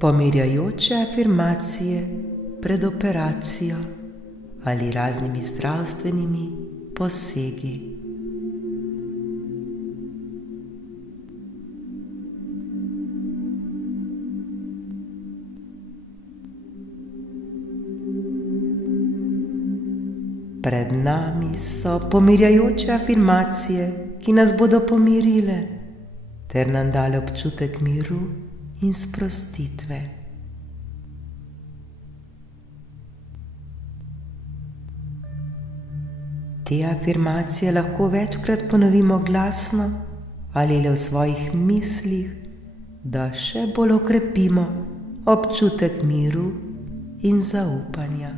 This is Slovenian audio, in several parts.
Pomirjajoče afirmacije pred operacijo ali raznimi zdravstvenimi posegi. Pred nami so pomirjajoče afirmacije, ki nas bodo pomirile ter nam dale občutek miru in sprostitve. Te afirmacije lahko večkrat ponovimo glasno ali le v svojih mislih, da še bolj okrepimo občutek miru in zaupanja.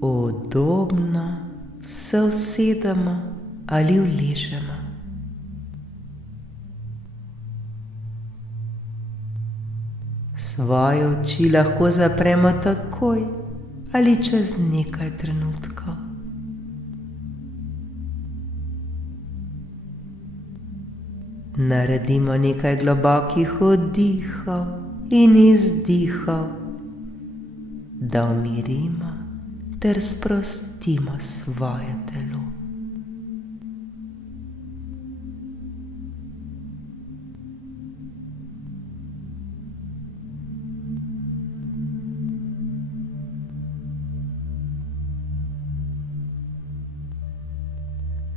Udobno se usedemo ali uležemo. Svoje oči lahko zapremo takoj ali čez nekaj trenutkov. Naredimo nekaj globokih vdihov in izdihov, da umirimo ter sprostimo svoje telo.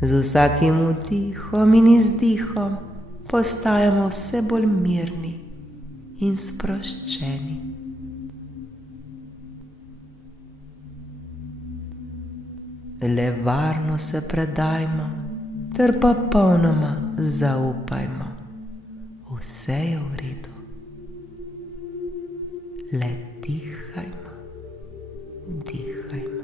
Z vsakim vdihom in izdihom postajamo vse bolj mirni in sproščeni. Le varno se predajmo ter popolnoma zaupajmo. Vse je v redu. Le dihajmo, dihajmo.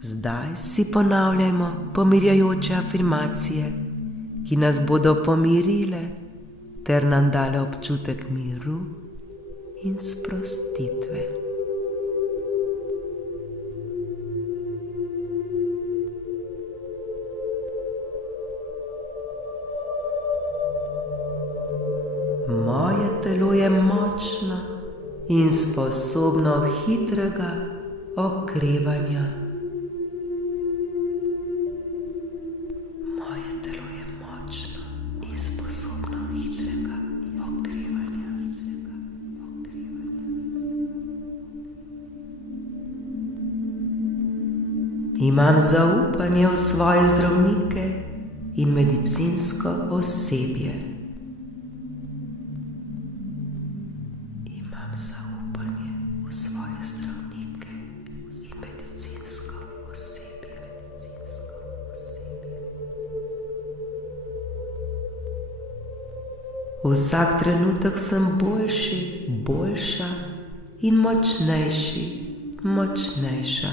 Zdaj si ponavljajmo pomirjajoče afirmacije, ki nas bodo pomirile ter nam dale občutek miru in sprostitve. Moje telo je močno in sposobno hitrega okrevanja. Imam zaupanje v svoje zdravnike in medicinsko osebje. Imam zaupanje v svoje zdravnike in medicinsko osebje. Vsak trenutek sem boljši, boljša in močnejši, močnejša.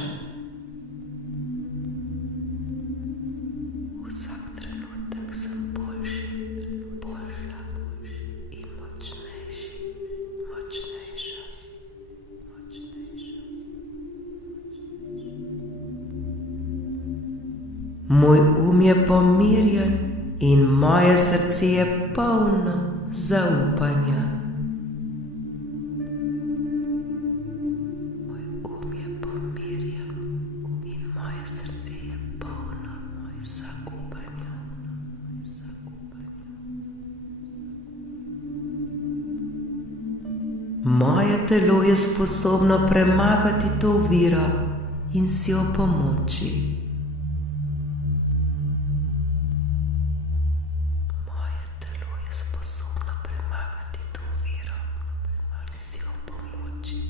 Moj je pomirjen in moje srce je polno zaupanja. Moj je pomirjen Moje telo je sposobno premagati to oviro in si jo pomoči. Moje telo je sposobno premagati to oviro in si jo pomoči.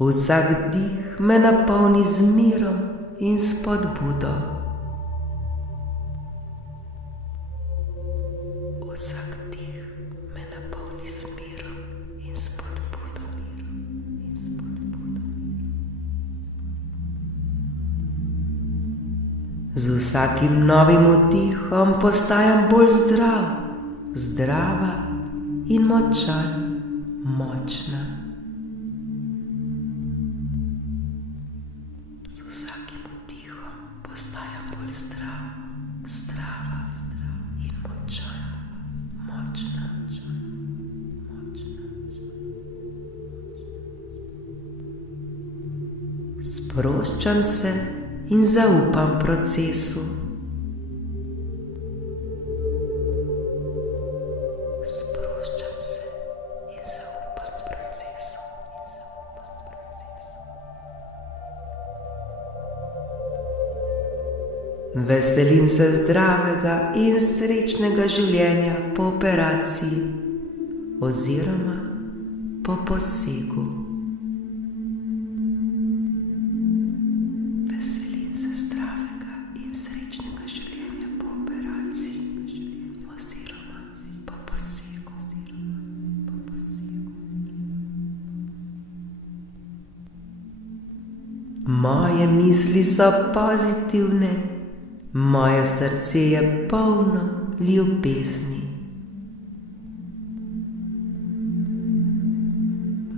Vsak dih me napolni z mirom in spodbudo. Vsak dih me napolni z mirom in spodbudo. Z vsakim novim vdihom postajam bolj zdrav, zdrava in močan, močna. Z vsakim vdihom postajam bolj zdrav, zdrava in močan, močna. Sproščam se in zaupam procesu. Sproščam se in zaupam procesu. Veselim se zdravega in srečnega življenja po operaciji oziroma po posegu. Veselim se zdravega in srečnega življenja po operaciji oziroma po posegu. Moje misli so pozitivne, moje srce je polno ljubezni.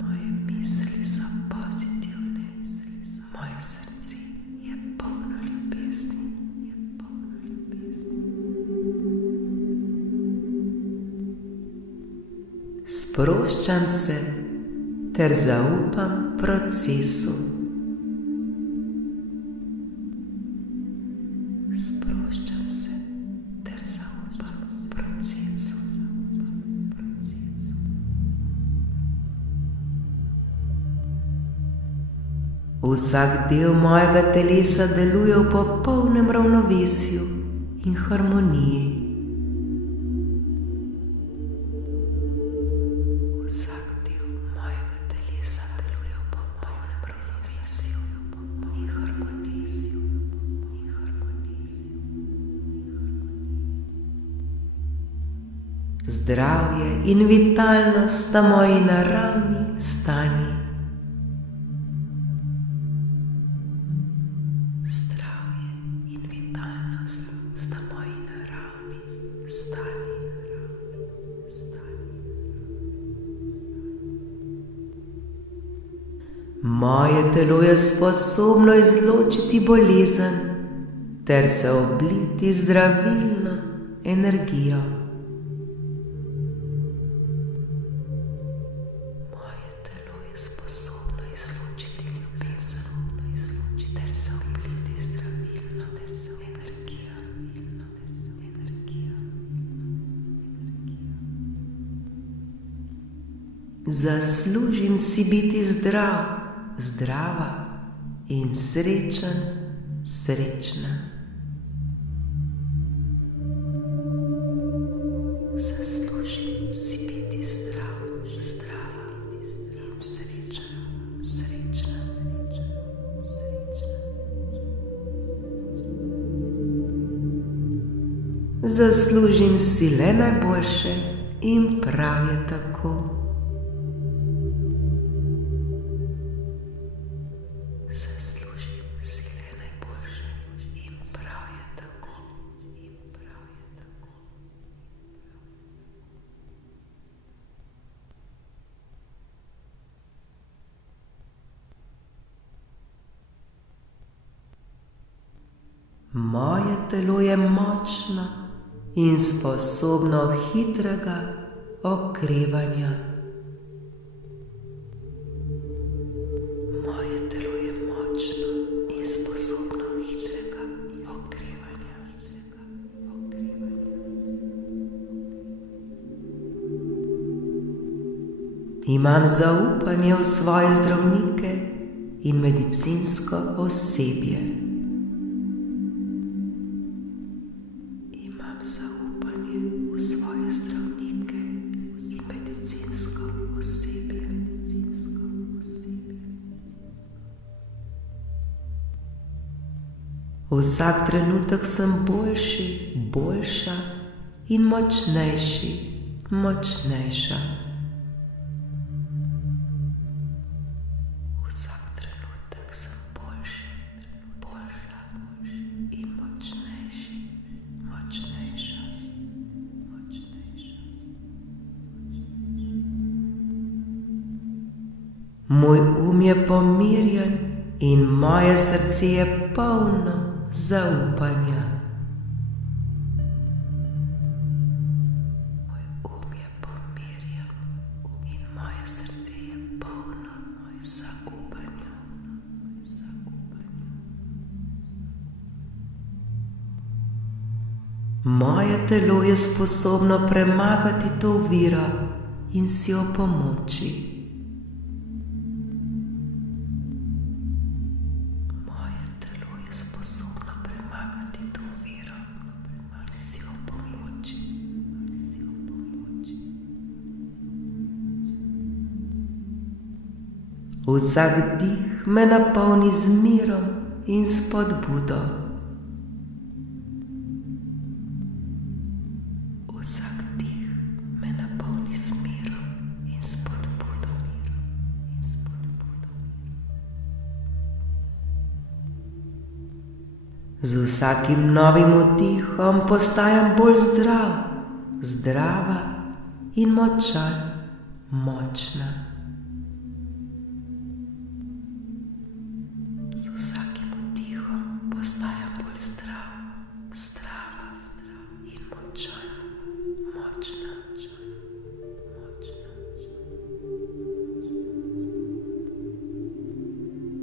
Moje misli so pozitivne, moje srce je polno ljubezni. Sproščam se ter zaupam procesu. Sproščam se ter zaupam procesu. Vsak del mojega telesa deluje v popolnem ravnovesju in harmoniji. Vsak del mojega telesa deluje v popolnem ravnovesju in harmoniji. Zdravje in vitalnost sta moji naravni stanji. Zdravje in vitalnost sta moji naravni stanji. Moje telo je sposobno izločiti bolezen ter se obliti zdravilno energijo. Moje telo je sposobno izločiti ljubezen ter se obliti zdravilno energijo. Zaslužim si biti zdrav, zdrava in srečen, srečna. Zaslužim si biti zdrav, zdrava in srečen, srečna. Zaslužim si le najboljše in prav je tako. Zaslužim si le najboljše in prav je tako. Moje telo je močno in sposobno hitrega okrevanja. Moje telo je močno in sposobno hitrega okrevanja. Imam zaupanje v svoje zdravnike in medicinsko osebje. Imam zaupanje v svoje zdravnike in medicinsko osebje. Vsak trenutek sem boljši, boljša in močnejši, močnejša. Vsak trenutek sem boljši, boljša in močnejši, močnejša, močnejša. Moj je pomirjen in moje srce je polno zaupanja. Moj je pomirjen in moje srce je polno zaupanja. Moje telo je sposobno premagati to oviro in si jo pomoči. Vsak dih me napolni z mirom in spodbudo. Vsak dih me napolni z mirom in spodbudo. Z vsakim novim vdihom postajam bolj zdrav, zdrava in močan, močna.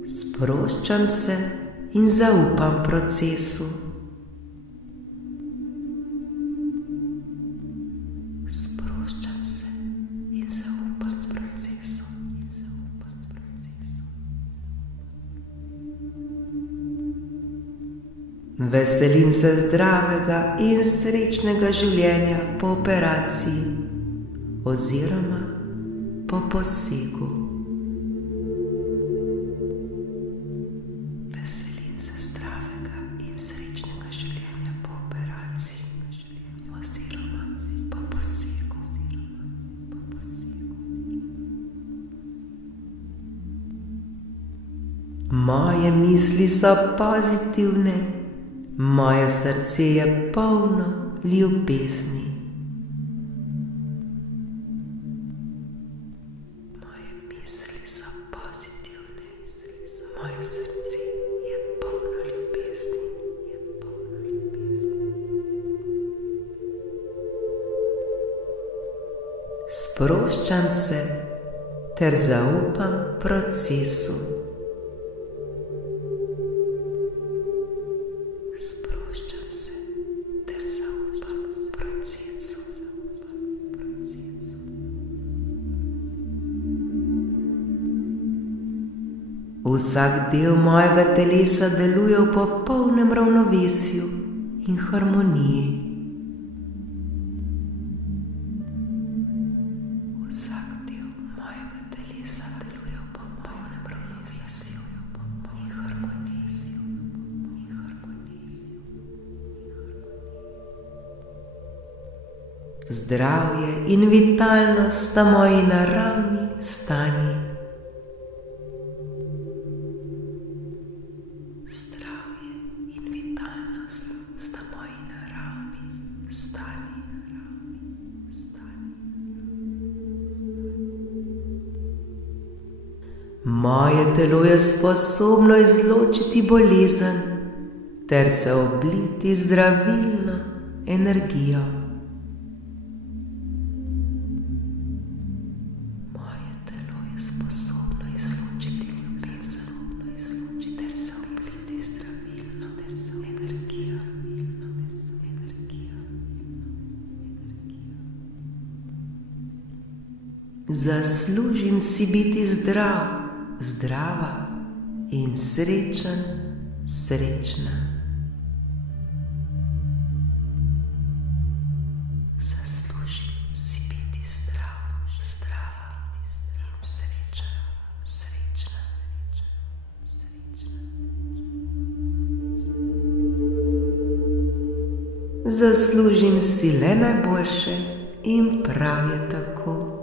Sproščam se in zaupam procesu. Sproščam se in zaupam procesu. Veselim se zdravega in srečnega življenja po operaciji oziroma po posegu. Moje misli so pozitivne, moje srce je polno ljubezni. Moje misli so pozitivne, moje srce je polno ljubezni. Sproščam se ter zaupam procesu. Vsak del mojega telesa deluje v popolnem ravnovesju in harmoniji. Vsak del mojega telesa deluje v popolnem ravnovesju in harmoniji. Zdravje in vitalnost sta moji naravni stanji. Moje telo je sposobno izločiti bolezen ter se obliti zdravilno energijo. Moje telo je sposobno izločiti ljubezen ter se obliti zdravilno energijo. Zaslužim si biti zdrav, zdrava in srečen, srečna. Zaslužim si biti zdrav, zdrava in srečen, srečna. Zaslužim si le najboljše in prav je tako.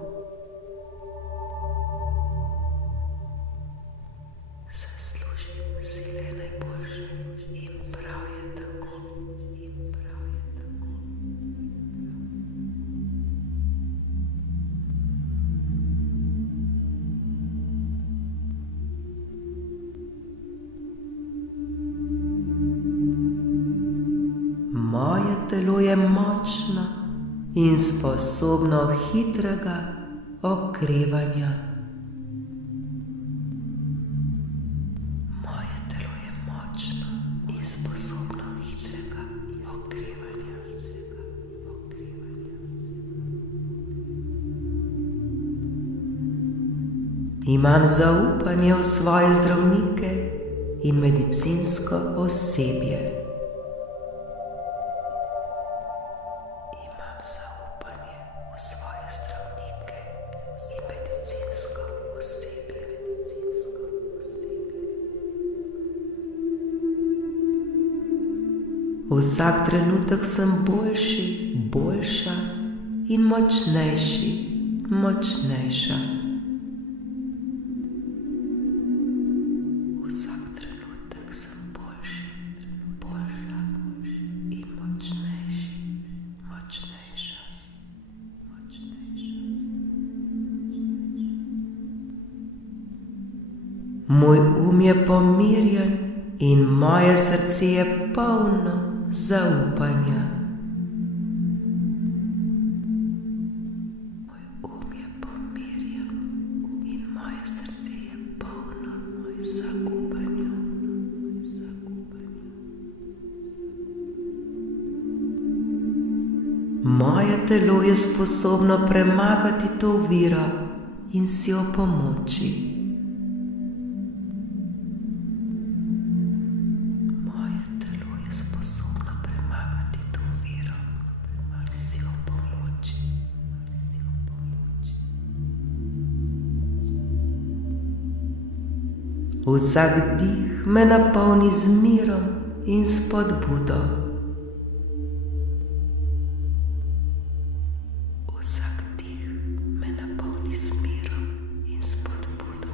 Moje telo je močno in sposobno hitrega okrevanja. Moje telo je močno in sposobno hitrega okrevanja. Imam zaupanje v svoje zdravnike in medicinsko osebje. Vsak trenutek sem boljši, boljša in močnejši, močnejša. Vsak trenutek sem boljši, boljša in močnejši, močnejša, močnejša. Moj je pomirjen in moje srce je polno zaupanja. Moj je pomirjen in moje srce je polno zaupanja. Moje telo je sposobno premagati to oviro in si jo pomoči. Vsak dih me napolni z mirom in spodbudo. Vsak dih me napolni z mirom in spodbudo.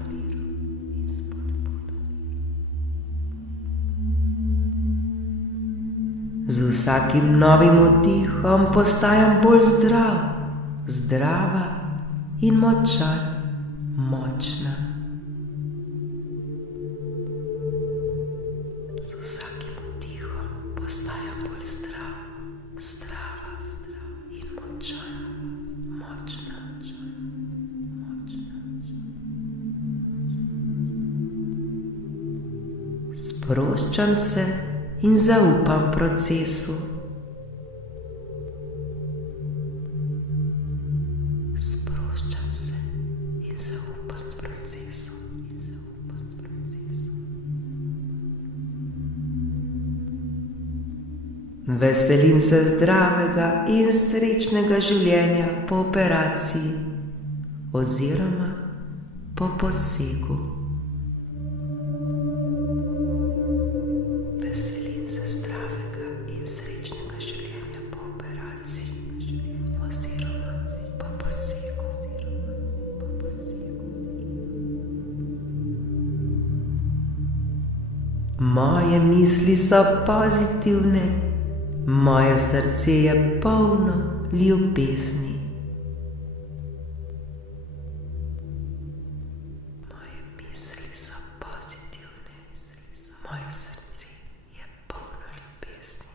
Z vsakim novim vdihom postajam bolj zdrav, zdrava in močan, močna. Z vsakim vdihom postajam bolj zdrav, zdrava in močan, močna, močna. Sproščam se in zaupam procesu. Sproščam se in zaupam procesu. Veselim se zdravega in srečnega življenja po operaciji oziroma po posegu. Veselim se zdravega in srečnega življenja po operaciji oziroma po posegu. Moje misli so pozitivne. Moje srce je polno ljubezni. Moje misli so pozitivne. Moje srce je polno ljubezni.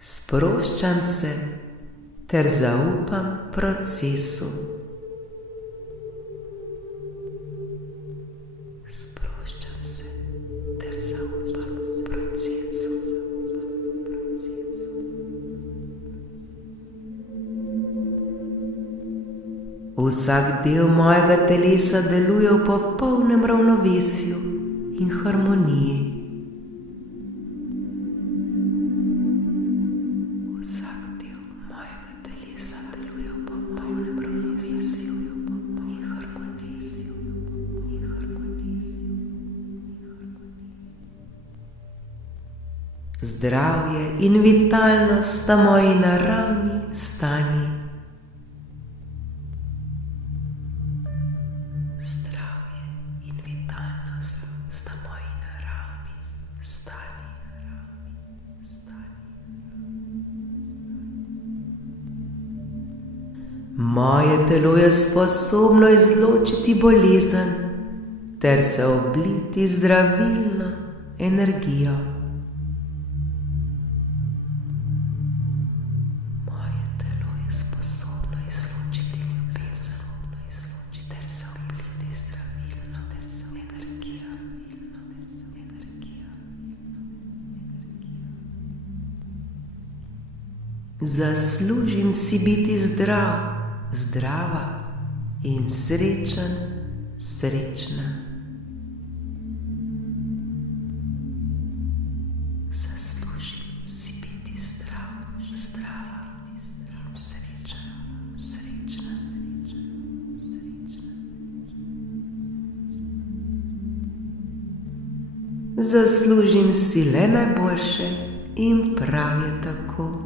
Sproščam se ter zaupam procesu. Vsak del mojega telesa deluje v popolnem ravnovesju in harmoniji. Vsak del mojega telesa deluje v popolnem ravnovesju in harmoniji. Zdravje in vitalnost sta moji naravni stanji. Zdravje in vitalnost sta moji naravni stanji. Moje telo je sposobno izločiti bolezen ter se obliti zdravilno energijo. Zaslužim si biti zdrav, zdrava in srečen, srečna. Zaslužim si biti zdrav, zdrava in srečen, srečna. Zaslužim si le najboljše in prav je tako.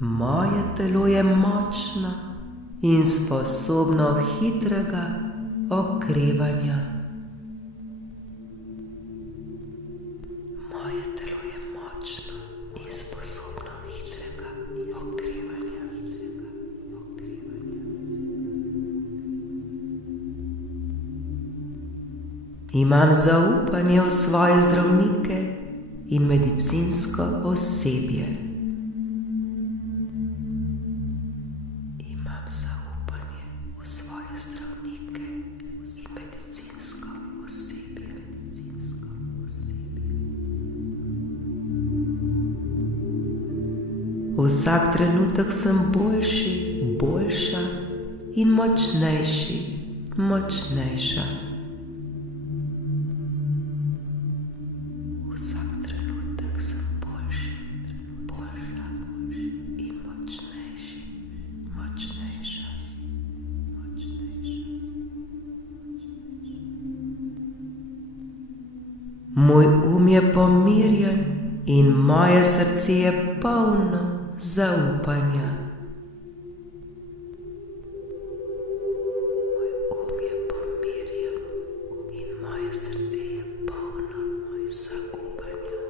Moje telo je močno in sposobno hitrega okrevanja. Moje telo je močno in sposobno hitrega okrevanja. Imam zaupanje v svoje zdravnike in medicinsko osebje. Vsak trenutek sem boljši, boljša in močnejši, močnejša. Vsak trenutek sem boljši, boljša in močnejši, močnejša, močnejša. Moj je pomirjen in moje srce je polno zaupanja. Moj je pomirjen in moje srce je polno zaupanja.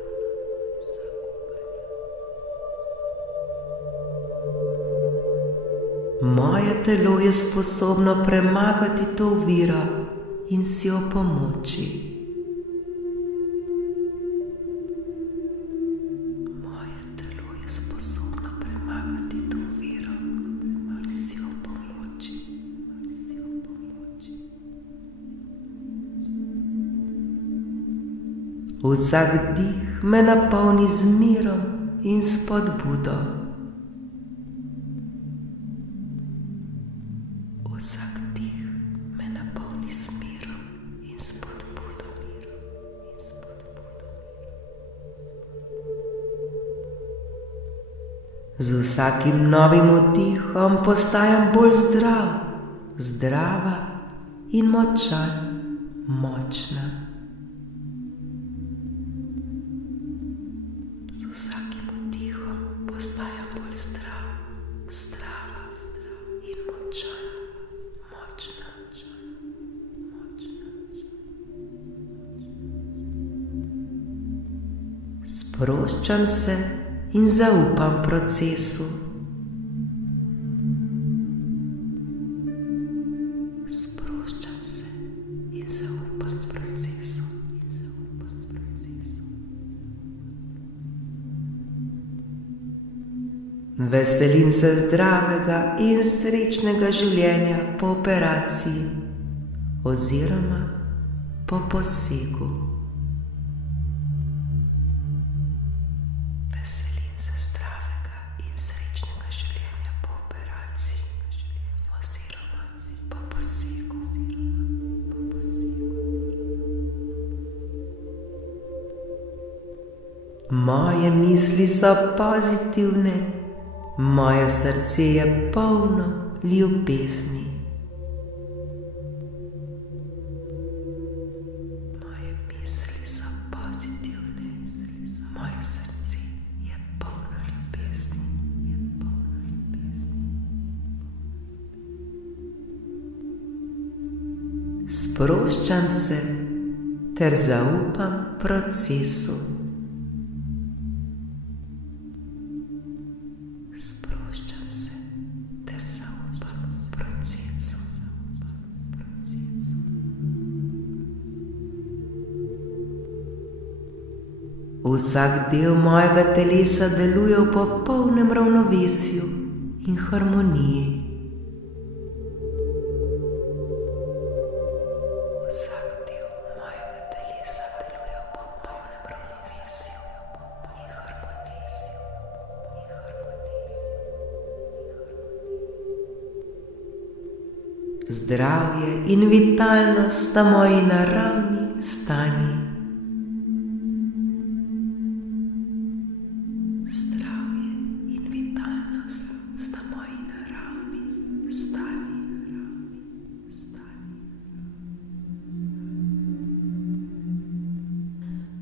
Moje telo je sposobno premagati to oviro in si opomoči. Vsak dih me napolni z mirom in spodbudo. Vsak dih me napolni z mirom in spodbudo. Z vsakim novim vdihom postajam bolj zdrav, zdrava in močan, močna. Vsakim vdihom postajam bolj zdrav, zdrava in močan, močna, močna. Sproščam se in zaupam procesu. Sproščam se in zaupam procesu. Veselim se zdravega in srečnega življenja po operaciji oziroma po posegu. Veselim se zdravega in srečnega življenja po operaciji oziroma po posegu. Moje misli so pozitivne, moje srce je polno ljubezni. Moje misli so pozitivne, moje srce je polno ljubezni. Sproščam se ter zaupam procesu. Vsak del mojega telesa deluje v popolnem ravnovesju in harmoniji. Vsak del mojega telesa deluje v popolnem ravnovesju in harmoniji. Zdravje in vitalnost sta moji naravni stanji.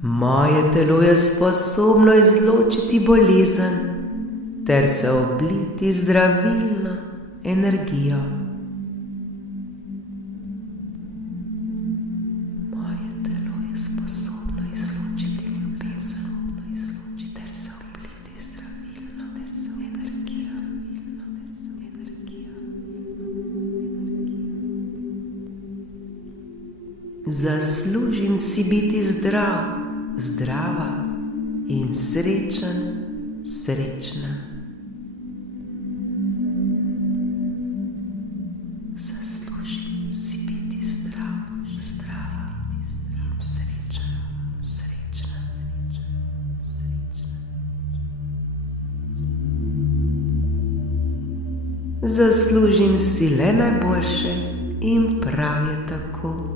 Moje telo je sposobno izločiti bolezen ter se obliti zdravilno energijo. Moje telo je sposobno izločiti ljubezen ter se obliti zdravilno energijo. Zaslužim si biti zdrav, zdrava in srečen, srečna. Zaslužim si biti zdrav, zdrava in srečen, srečna. Zaslužim si le najboljše in prav je tako.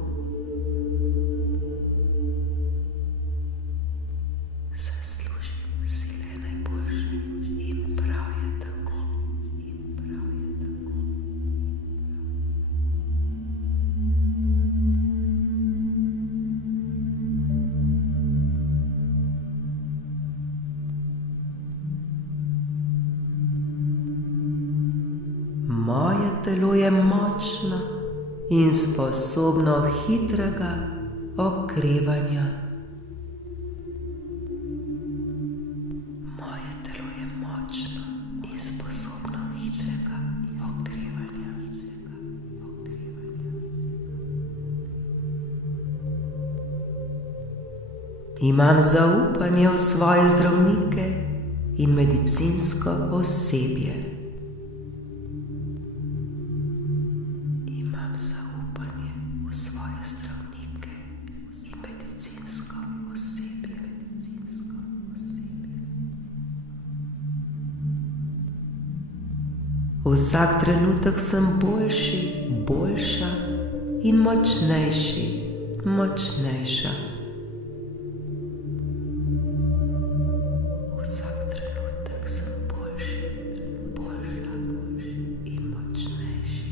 Moje telo je močno in sposobno hitrega okrevanja. Moje telo je močno in sposobno hitrega okrevanja. Imam zaupanje v svoje zdravnike in medicinsko osebje. Vsak trenutek sem boljši, boljša in močnejši, močnejša. Vsak trenutek sem boljši, boljša in močnejši,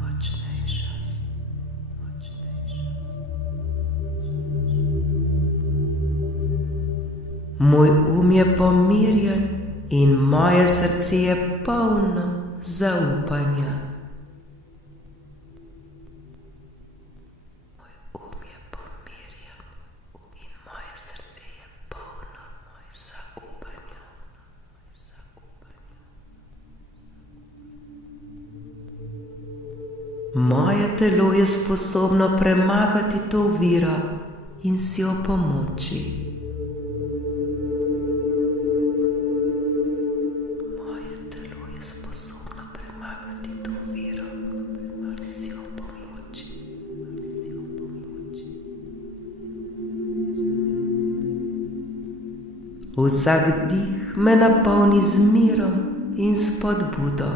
močnejša, močnejša. Moj je pomirjen in moje srce je polno zaupanja. Moj je pomirjen in moje srce je polno zaupanja. Moje telo je sposobno premagati to oviro in si opomoči. Moje Vsak dih me napolni z mirom in spodbudo.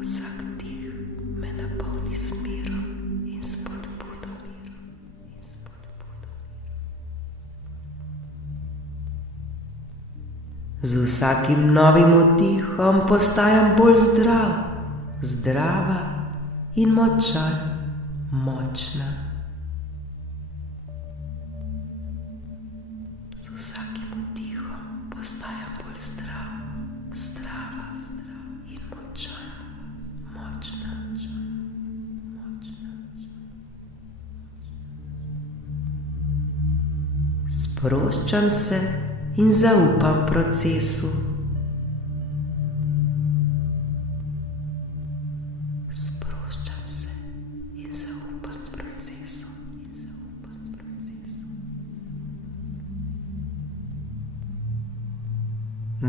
Vsak dih me napolni z mirom in spodbudo. Z vsakim novim vdihom postajam bolj zdrav, zdrava in močan, močna. Z vsakim vdihom postajam bolj zdrav, zdrava in močan, močna. Sproščam se in zaupam procesu. Sproščam se in zaupam procesu.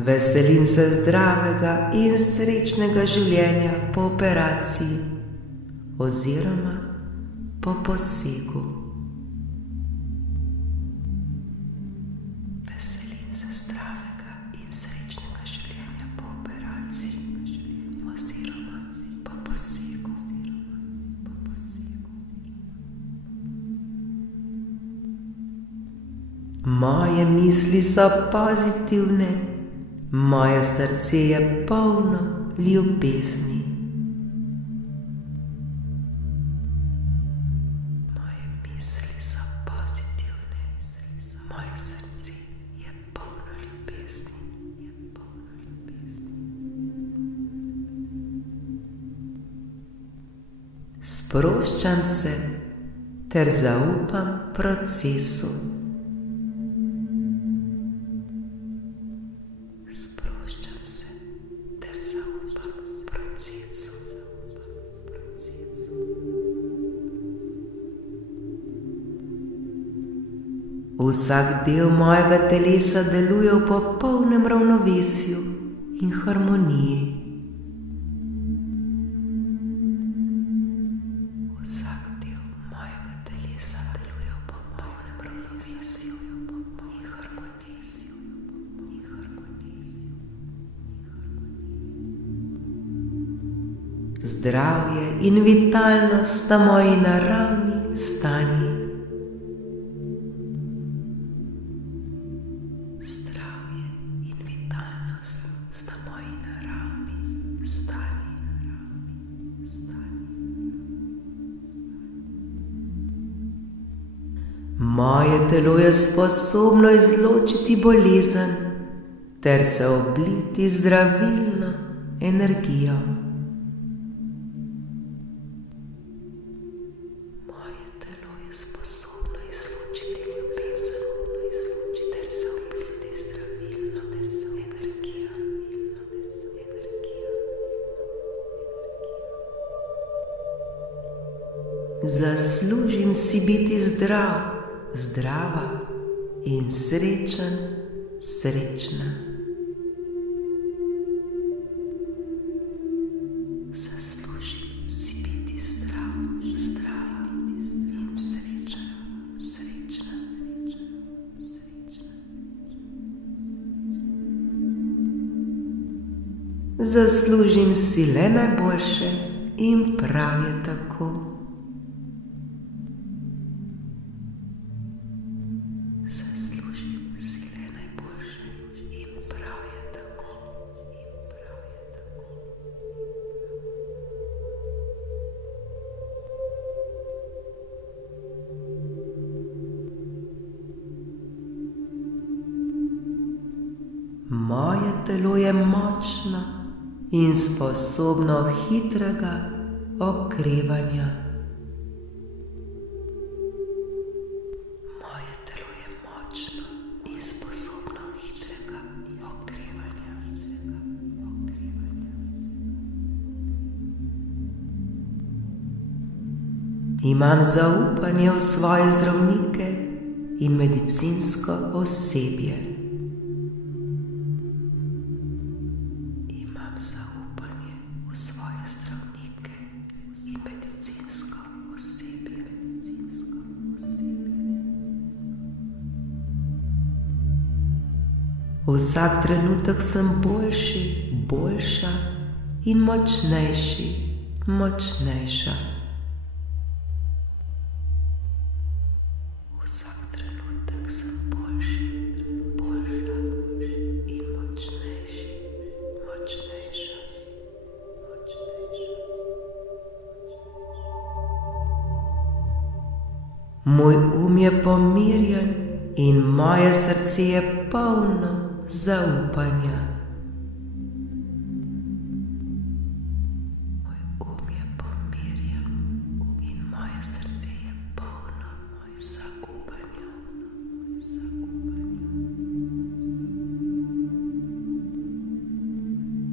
Veselim se zdravega in srečnega življenja po operaciji oziroma po posegu. Veselim se zdravega in srečnega življenja po operaciji oziroma po posegu. Moje misli so pozitivne, moje srce je polno ljubezni. Moje misli so pozitivne, moje srce je polno ljubezni. Sproščam se ter zaupam procesu. Sproščam se ter zaupam procesu. Vsak del mojega telesa deluje v popolnem ravnovesju in harmoniji. Vsak del mojega telesa deluje v popolnem ravnovesju in harmoniji. Zdravje in vitalnost sta moji naravni stanji. Zdravje in vitalnost sta moji naravni stanji. Moje telo je sposobno izločiti bolezen ter se obliti zdravilno energijo. Moje telo je sposobno izločiti ljubezen ter se obliti zdravilno energijo. Zaslužim si biti zdrav, zdrava in srečen, srečna. Zaslužim si biti zdrav, zdrava in srečen, srečna. Zaslužim si le najboljše in prav je tako. Zaslužim si le najboljše in prav je tako. Moje telo je močno in sposobno hitrega okrevanja. Moje telo je močno in sposobno hitrega okrevanja. Imam zaupanje v svoje zdravnike in medicinsko osebje. Imam zaupanje v svoje zdravnike in medicinsko osebje. Vsak trenutek sem boljši, boljša in močnejši, močnejša. Vsak trenutek sem boljši, boljša in močnejši, močnejša, močnejša. Moj je pomirjen in moje srce je polno zaupanja. Moj je pomirjen in moje srce je polno zaupanja.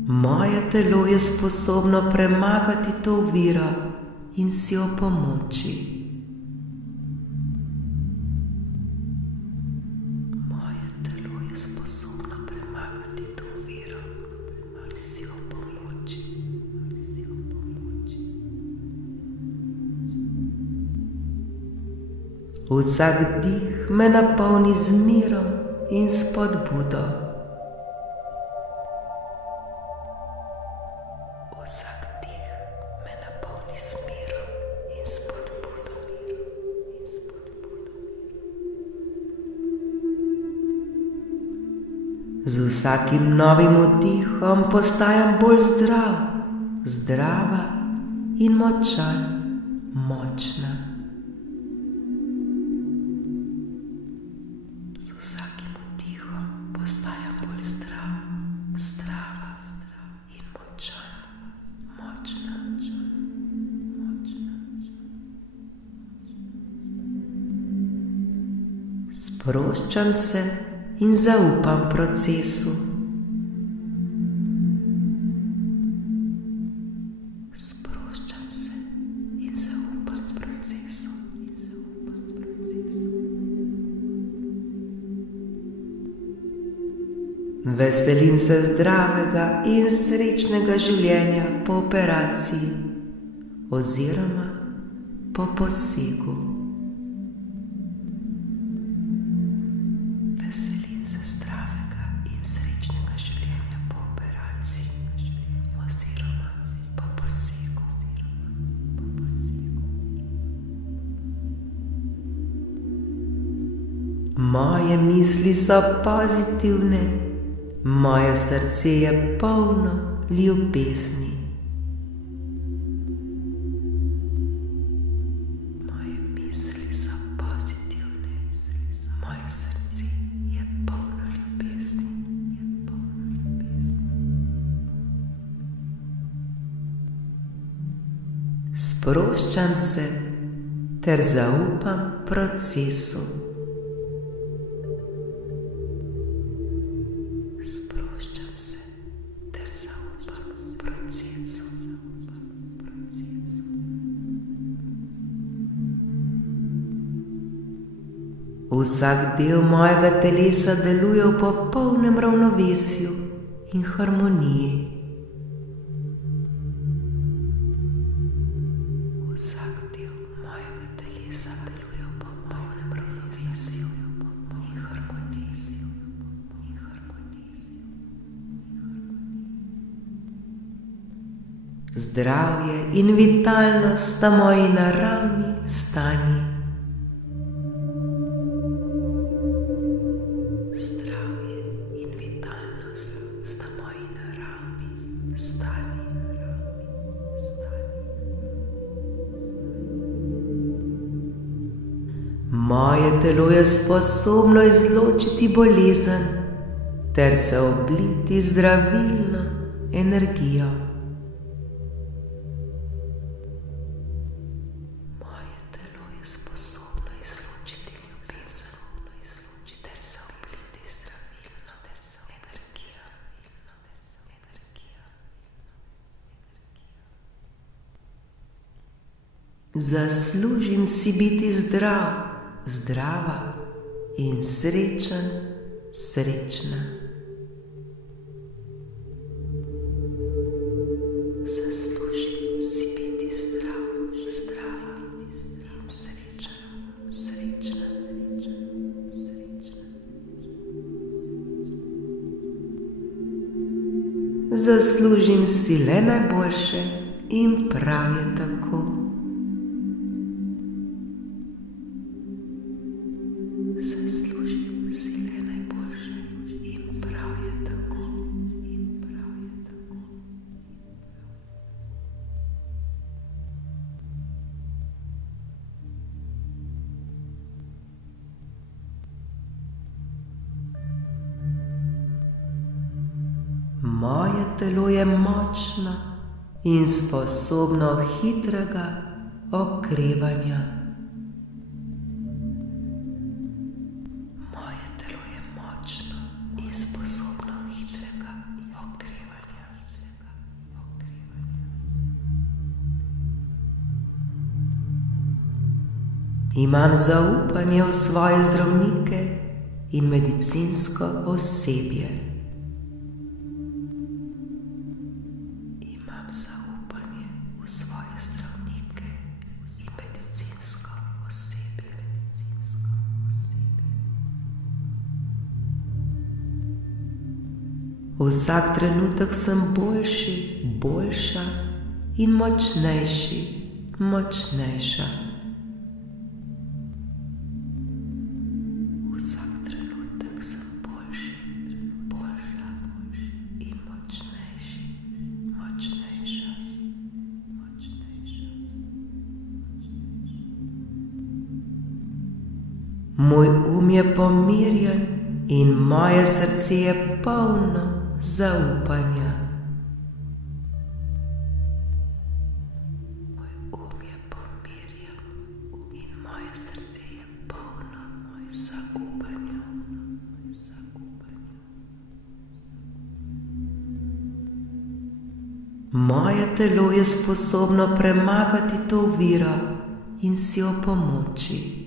Moje telo je sposobno premagati to oviro in si opomoči. Vsak dih me napolni z mirom in spodbudo. Vsak dih me napolni z mirom in spodbudo. Z vsakim novim vdihom postajam bolj zdrav, zdrava in močan, močna. Sproščam se in zaupam procesu. Sproščam se in zaupam procesu. Veselim se zdravega in srečnega življenja po operaciji oziroma po posegu. Moje misli so pozitivne, moje srce je polno ljubezni. Moje misli so pozitivne, moje srce je polno ljubezni. Sproščam se ter zaupam procesu. Vsak del mojega telesa deluje v popolnem ravnovesju in harmoniji. Vsak del mojega telesa deluje v popolnem ravnovesju in harmoniji. Zdravje in vitalnost sta moji naravni stanji. Moje telo je sposobno izločiti bolezen ter se obliti zdravilno energijo. Moje telo je sposobno izločiti ljubezen ter se obliti zdravilno energijo. Zaslužim si biti zdrav, zdrava in srečen, srečna. Zaslužim si biti zdrav, zdrava in srečen, srečna. Zaslužim si le najboljše in prav je tako. Zaslužim si le najboljše in prav je tako. Moje telo je močno in sposobno hitrega okrevanja. Moje telo je močno in sposobno hitrega okrevanja. Imam zaupanje v svoje zdravnike in medicinsko osebje. Vsak trenutek sem boljši, boljša in močnejši, močnejša. Vsak trenutek sem boljši, boljša in močnejši, močnejša, močnejša. Moj je pomirjen in moje srce je polno zaupanja. Moj je pomirjen in moje srce je polno zaupanja. Moje telo je sposobno premagati to oviro in si jo pomoči.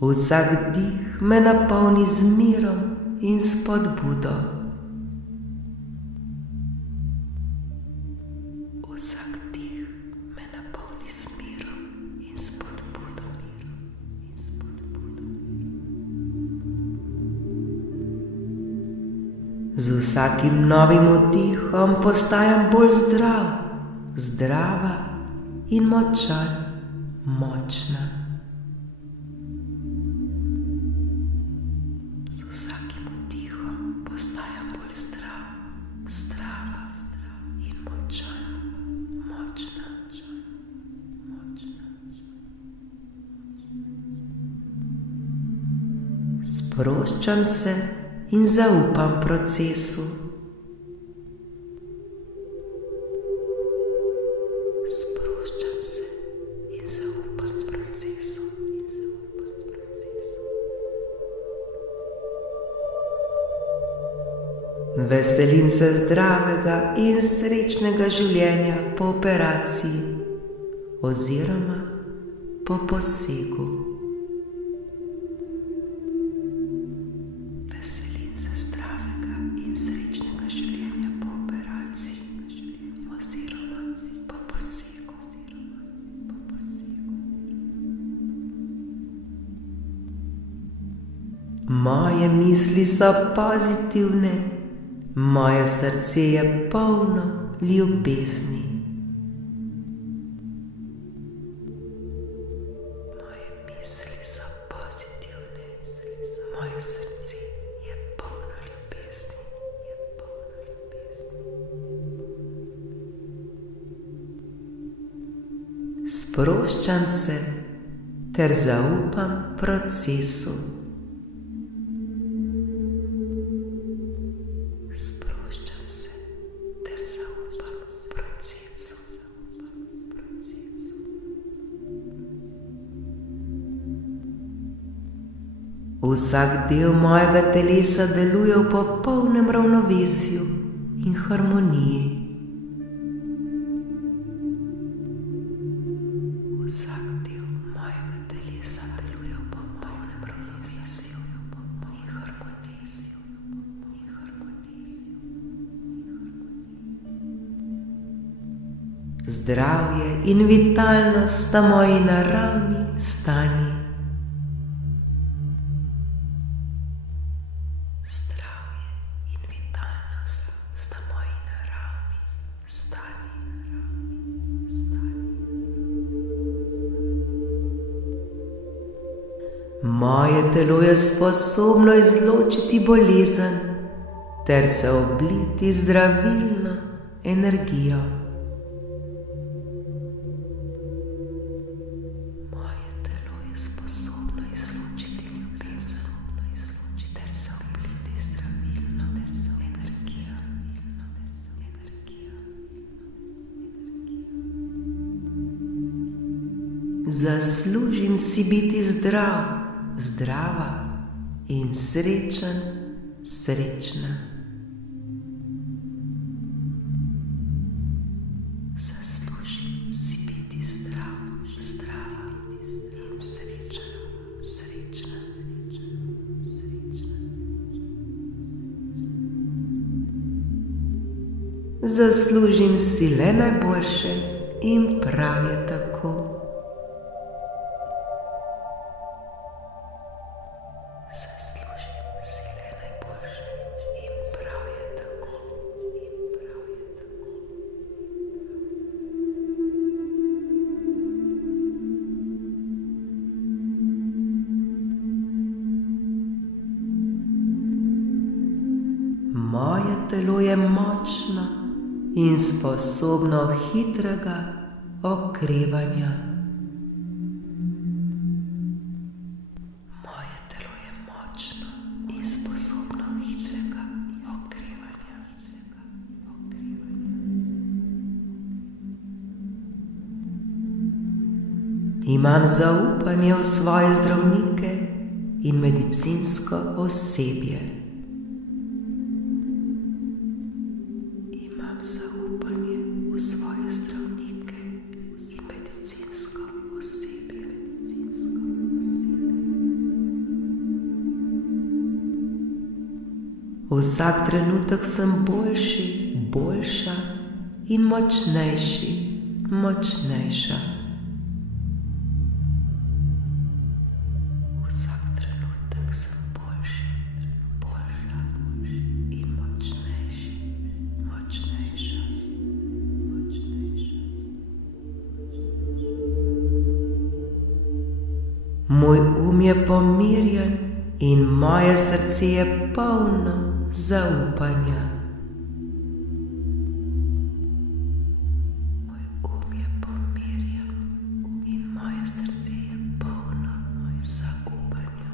Vsak dih me napolni z mirom in spodbudo. Vsak dih me napolni z mirom in spodbudo. Z vsakim novim vdihom postajam bolj zdrav, zdrava in močan, močna. Sproščam se in zaupam procesu. Sproščam se in zaupam procesu. Veselim se zdravega in srečnega življenja po operaciji oziroma po posegu. Moje misli so pozitivne, moje srce je polno ljubezni. Moje misli so pozitivne, moje srce je polno ljubezni. Sproščam se ter zaupam procesu. Vsak del mojega telesa deluje v popolnem ravnovesju in harmoniji. Vsak del mojega telesa deluje v popolnem ravnovesju in harmoniji. Zdravje in vitalnost sta moji naravni stanji. Zdravje in vitalnost sta moji naravni stanji. Moje telo je sposobno izločiti bolezen ter se obliti zdravilno energijo. Moje telo je sposobno izločiti ljubezen ter se obliti zdravilno energijo. Zaslužim si biti zdrav, zdrava in srečen, srečna. Zaslužim si biti zdrav, zdrava in srečen, srečna. Zaslužim si le najboljše in prav je tako. Moje telo je močno in sposobno hitrega okrevanja. Moje telo je močno in sposobno hitrega okrevanja. Imam zaupanje v svoje zdravnike in medicinsko osebje. Vsak trenutek sem boljši, boljša in močnejši, močnejša. Vsak trenutek sem boljši, boljša in močnejši, močnejša, močnejša. Moj je pomirjen in moje srce je polno zaupanja. Moj je pomirjen in moje srce je polno zaupanja.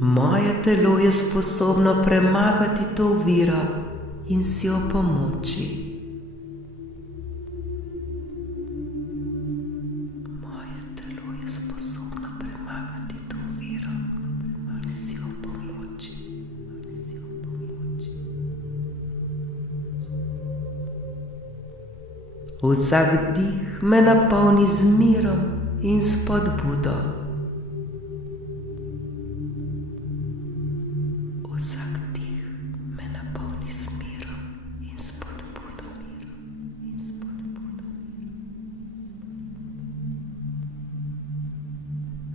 Moje telo je sposobno premagati to oviro in si jo pomoči. Vsak dih me napolni z mirom in spodbudo. Vsak dih me napolni z mirom in spodbudo.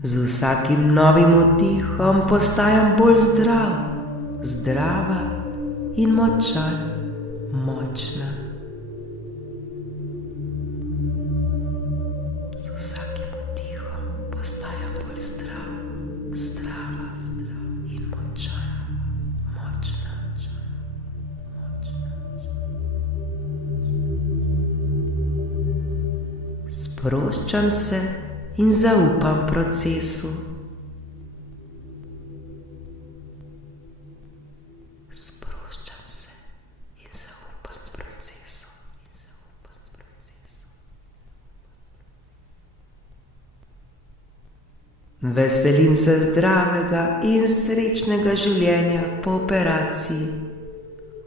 Z vsakim novim vdihom postajam bolj zdrav, zdrava in močan, močna. Sproščam se in zaupam procesu. Sproščam se in zaupam procesu. Veselim se zdravega in srečnega življenja po operaciji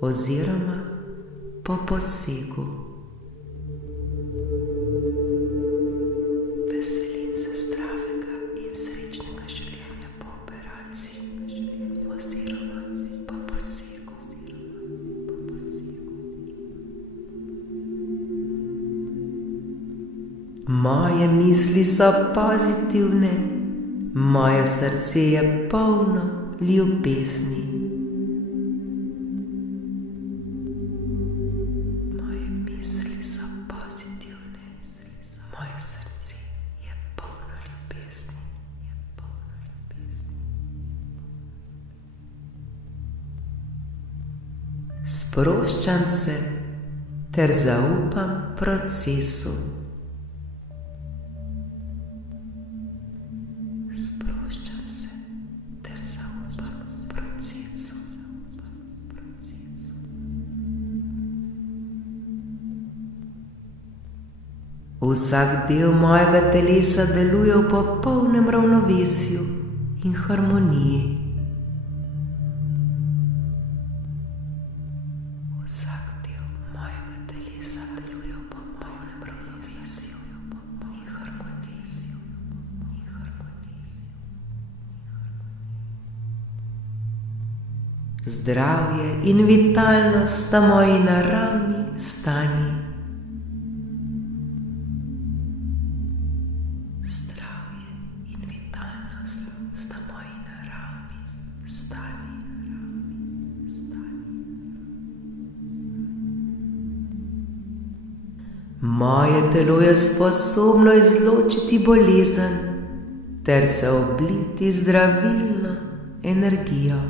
oziroma po posegu. Moje misli so pozitivne, moje srce je polno ljubezni. Moje misli so pozitivne, moje srce je polno ljubezni. Sproščam se ter zaupam procesu. Sproščam se ter zaupam procesu. Vsak del mojega telesa deluje v popolnem ravnovesju in harmoniji. Zdravje in vitalnost sta moji naravni stanji. Zdravje in vitalnost sta moji naravni stanji. Moje telo je sposobno izločiti bolezen ter se obliti zdravilno energijo.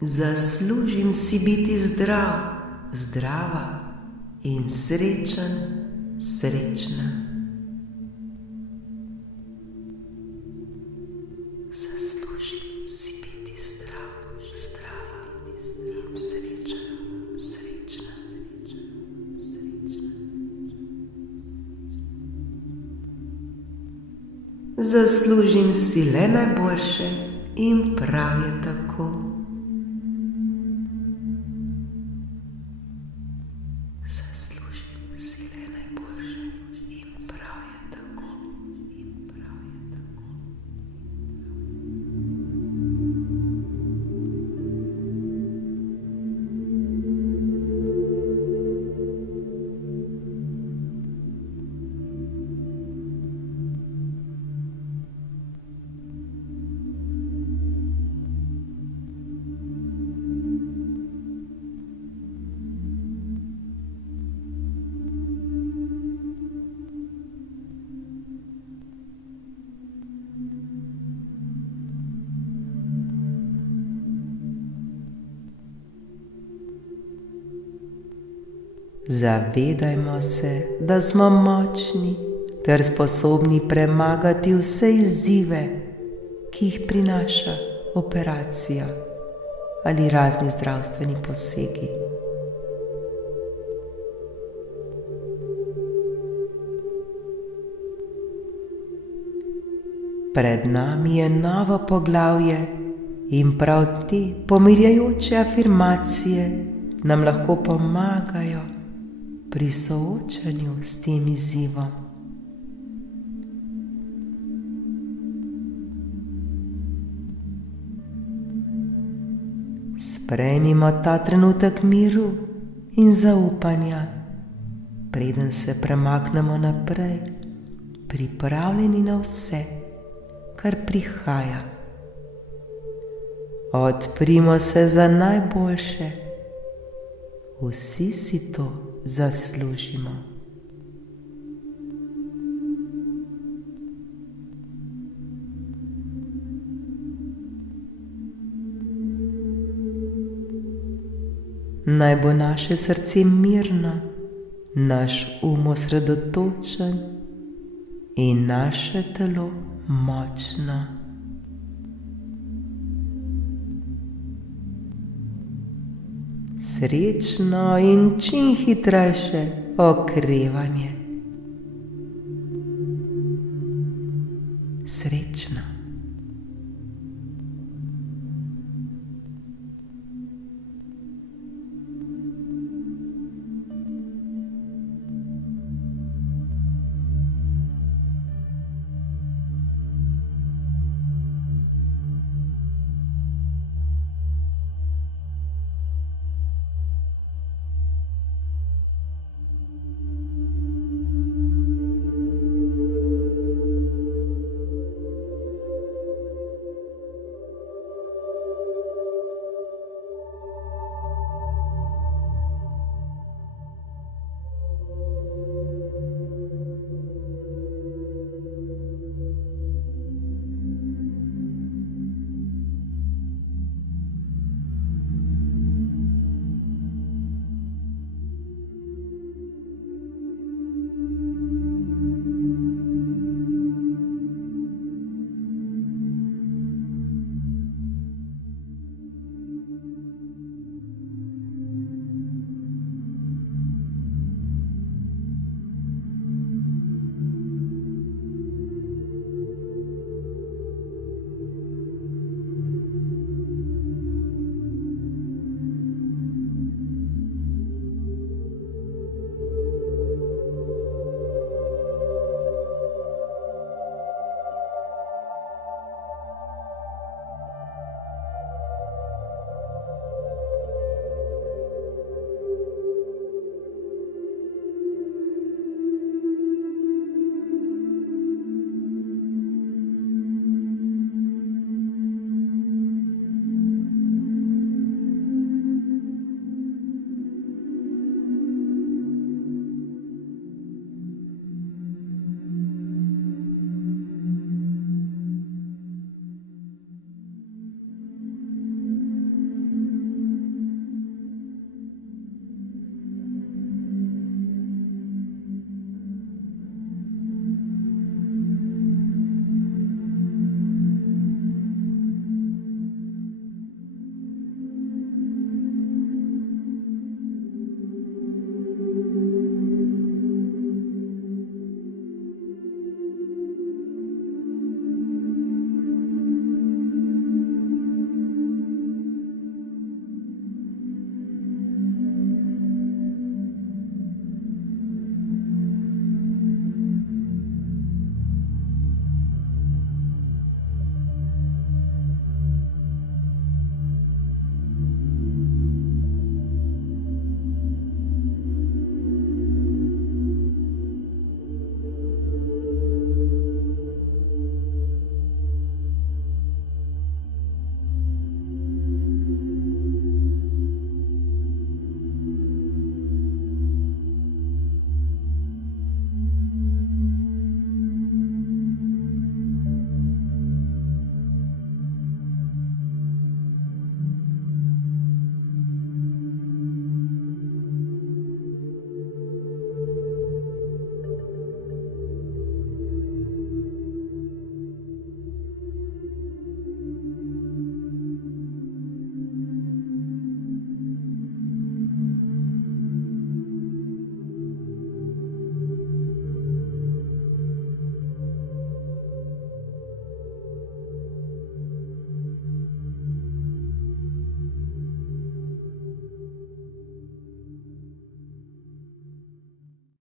Zaslužim si biti zdrav, zdrava in srečen, srečna. Zaslužim si biti zdrav, zdrava in srečen, srečna. Zaslužim si le najboljše in prav je tako. Zavedajmo se, da smo močni ter sposobni premagati vse izzive, ki jih prinaša operacija ali razni zdravstveni posegi. Pred nami je novo poglavje in prav te pomirjajoče afirmacije nam lahko pomagajo pri soočanju s tem izzivom. Sprejmimo ta trenutek miru in zaupanja, preden se premaknemo naprej, pripravljeni na vse, kar prihaja. Odprimo se za najboljše, vsi si to zaslužimo. Naj bo naše srce mirno, naš osredotočen in naše telo močno. Srečno in čim hitrejše okrevanje. Srečno.